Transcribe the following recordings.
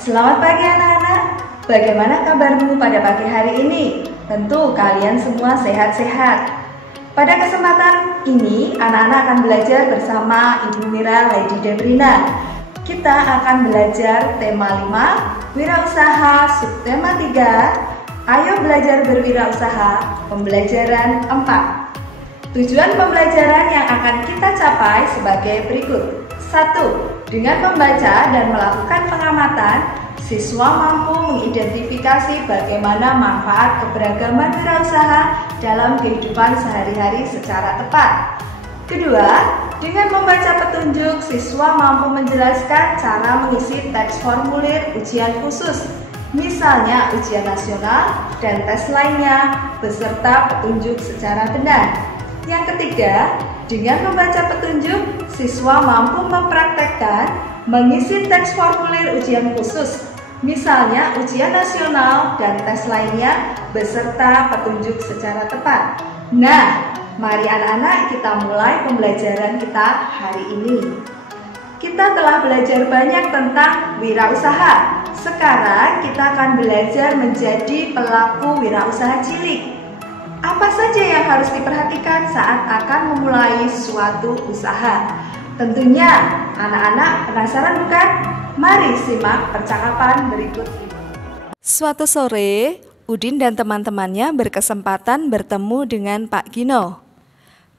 Selamat pagi anak-anak. Bagaimana kabarmu pada pagi hari ini? Tentu kalian semua sehat-sehat. Pada kesempatan ini, anak-anak akan belajar bersama Ibu Mira Lady Debrina. Kita akan belajar tema 5, wirausaha, subtema 3, ayo belajar berwirausaha, pembelajaran 4. Tujuan pembelajaran yang akan kita capai sebagai berikut. 1. Dengan membaca dan melakukan pengamatan, siswa mampu mengidentifikasi bagaimana manfaat keberagaman wirausaha dalam kehidupan sehari-hari secara tepat. Kedua, dengan membaca petunjuk, siswa mampu menjelaskan cara mengisi teks formulir ujian khusus, misalnya ujian nasional dan tes lainnya, beserta petunjuk secara benar. Yang ketiga, dengan membaca petunjuk, siswa mampu mempraktekkan mengisi teks formulir ujian khusus, misalnya ujian nasional dan tes lainnya, beserta petunjuk secara tepat. Nah, mari anak-anak kita mulai pembelajaran kita hari ini. Kita telah belajar banyak tentang wirausaha. Sekarang kita akan belajar menjadi pelaku wirausaha cilik. Apa saja yang harus diperhatikan saat akan memulai suatu usaha? Tentunya anak-anak penasaran bukan? Mari simak percakapan berikut ini. Suatu sore, Udin dan teman-temannya berkesempatan bertemu dengan Pak Gino.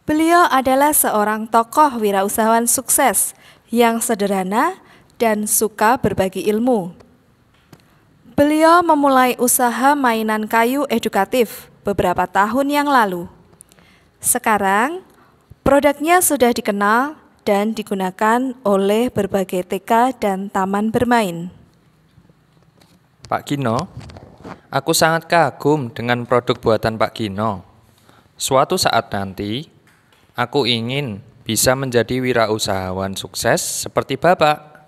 Beliau adalah seorang tokoh wirausahawan sukses yang sederhana dan suka berbagi ilmu. Beliau memulai usaha mainan kayu edukatif beberapa tahun yang lalu. Sekarang, produknya sudah dikenal dan digunakan oleh berbagai TK dan taman bermain. Pak Gino, aku sangat kagum dengan produk buatan Pak Gino. Suatu saat nanti, aku ingin bisa menjadi wirausahawan sukses seperti Bapak.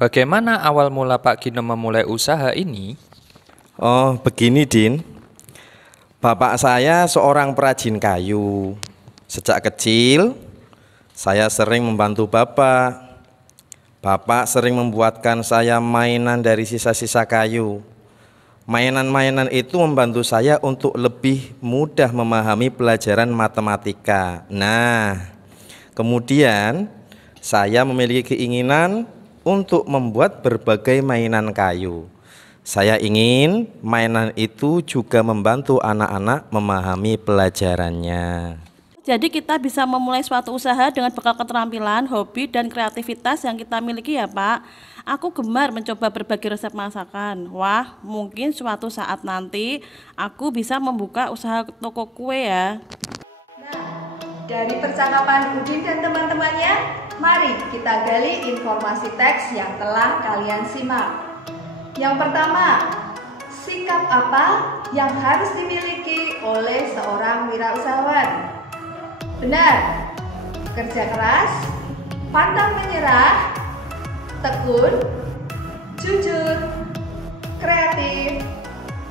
Bagaimana awal mula Pak Gino memulai usaha ini? Oh, begini Din. Bapak saya seorang perajin kayu. Sejak kecil, saya sering membantu Bapak. Bapak sering membuatkan saya mainan dari sisa-sisa kayu. Mainan-mainan itu membantu saya untuk lebih mudah memahami pelajaran matematika. Nah, kemudian saya memiliki keinginan untuk membuat berbagai mainan kayu. Saya ingin mainan itu juga membantu anak-anak memahami pelajarannya. Jadi kita bisa memulai suatu usaha dengan bekal keterampilan, hobi, dan kreativitas yang kita miliki ya Pak. Aku gemar mencoba berbagai resep masakan. Wah, mungkin suatu saat nanti aku bisa membuka usaha toko kue ya. Nah, dari percakapan Udin dan teman-temannya, mari kita gali informasi teks yang telah kalian simak. Yang pertama, sikap apa yang harus dimiliki oleh seorang wirausahawan? Benar, kerja keras, pantang menyerah, tekun, jujur, kreatif,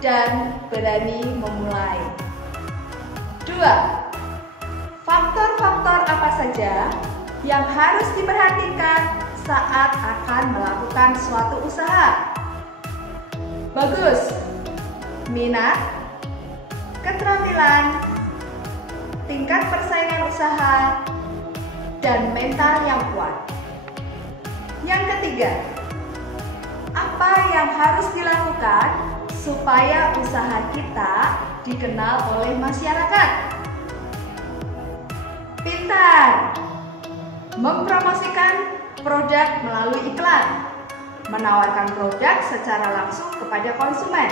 dan berani memulai. 2. Faktor-faktor apa saja yang harus diperhatikan saat akan melakukan suatu usaha? Bagus, minat, keterampilan, tingkat persaingan usaha, dan mental yang kuat. Yang ketiga, apa yang harus dilakukan supaya usaha kita dikenal oleh masyarakat? Pintar, mempromosikan produk melalui iklan, menawarkan produk secara langsung kepada konsumen,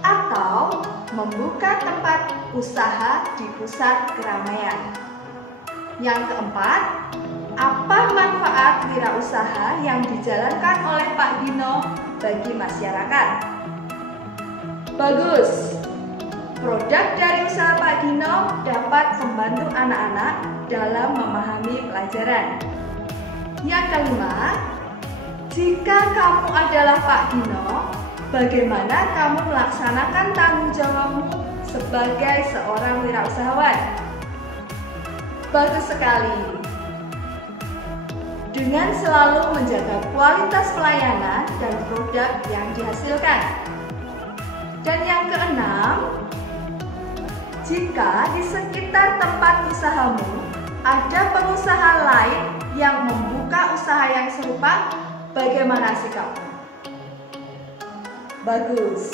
atau membuka tempat usaha di pusat keramaian. Yang keempat, apa manfaat wirausaha yang dijalankan oleh Pak Gino bagi masyarakat? Bagus, produk dari usaha Pak Gino dapat membantu anak-anak dalam memahami pelajaran. Yang kelima, jika kamu adalah Pak Gino, bagaimana kamu melaksanakan tanggung jawabmu sebagai seorang wirausahawan? Bagus sekali. 8. dengan selalu menjaga kualitas pelayanan dan produk yang dihasilkan. Dan yang keenam, jika di sekitar tempat usahamu ada pengusaha lain yang membuka usaha yang serupa, bagaimana sikapmu? Bagus.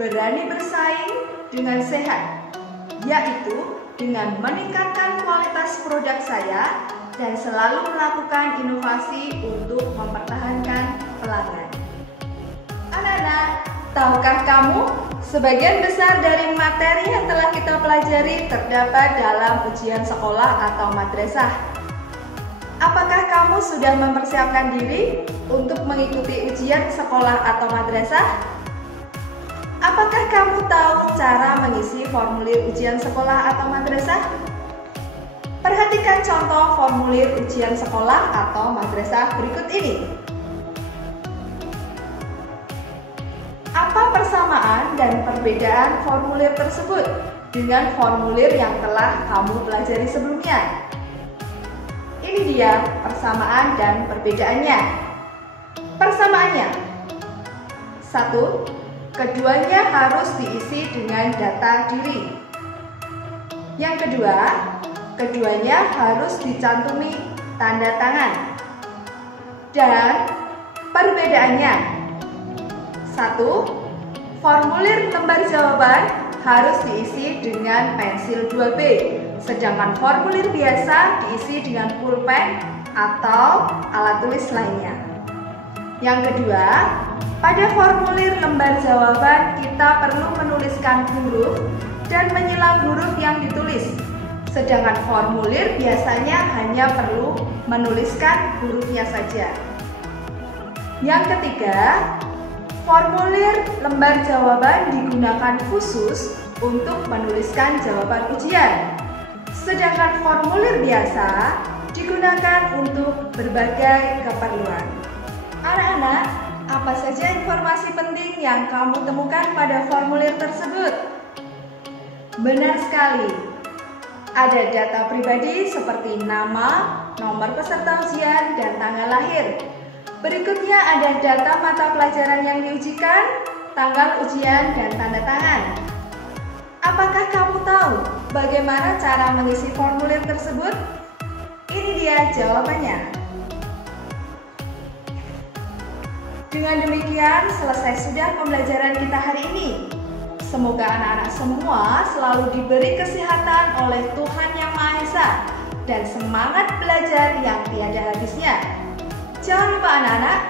Berani bersaing dengan sehat, yaitu dengan meningkatkan kualitas produk saya dan selalu melakukan inovasi untuk mempertahankan pelanggan. Anak-anak, tahukah kamu, sebagian besar dari materi yang telah kita pelajari terdapat dalam ujian sekolah atau madrasah. Apakah kamu sudah mempersiapkan diri untuk mengikuti ujian sekolah atau madrasah? Apakah kamu tahu cara mengisi formulir ujian sekolah atau madrasah? Perhatikan contoh formulir ujian sekolah atau madrasah berikut ini. Apa persamaan dan perbedaan formulir tersebut dengan formulir yang telah kamu pelajari sebelumnya? Ini dia persamaan dan perbedaannya. Persamaannya: 1. Keduanya harus diisi dengan data diri. Yang kedua, keduanya harus dicantumi tanda tangan. Dan perbedaannya: 1. Formulir lembar jawaban harus diisi dengan pensil 2B, sedangkan formulir biasa diisi dengan pulpen atau alat tulis lainnya. Yang kedua, pada formulir lembar jawaban kita perlu menuliskan huruf dan menyilang huruf yang ditulis, sedangkan formulir biasanya hanya perlu menuliskan hurufnya saja. Yang ketiga, formulir lembar jawaban digunakan khusus untuk menuliskan jawaban ujian, sedangkan formulir biasa digunakan untuk berbagai keperluan. Anak-anak, apa saja informasi penting yang kamu temukan pada formulir tersebut? Benar sekali. Ada data pribadi seperti nama, nomor peserta ujian, dan tanggal lahir. Berikutnya ada data mata pelajaran yang diujikan, tanggal ujian, dan tanda tangan. Apakah kamu tahu bagaimana cara mengisi formulir tersebut? Ini dia jawabannya. Dengan demikian, selesai sudah pembelajaran kita hari ini. Semoga anak-anak semua selalu diberi kesehatan oleh Tuhan Yang Maha Esa dan semangat belajar yang tiada habisnya. Jangan lupa anak-anak,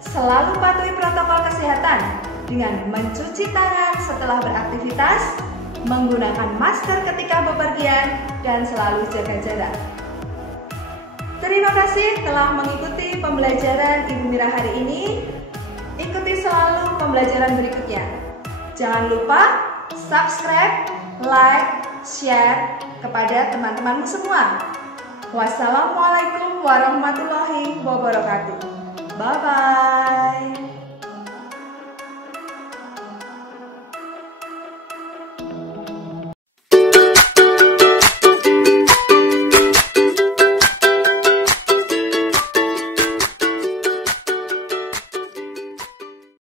selalu patuhi protokol kesehatan dengan mencuci tangan setelah beraktivitas, menggunakan masker ketika bepergian, dan selalu jaga jarak. Terima kasih telah mengikuti pembelajaran Ibu Mira hari ini. Ikuti selalu pembelajaran berikutnya. Jangan lupa subscribe, like, share kepada teman-temanmu semua. Wassalamualaikum warahmatullahi wabarakatuh. Bye-bye.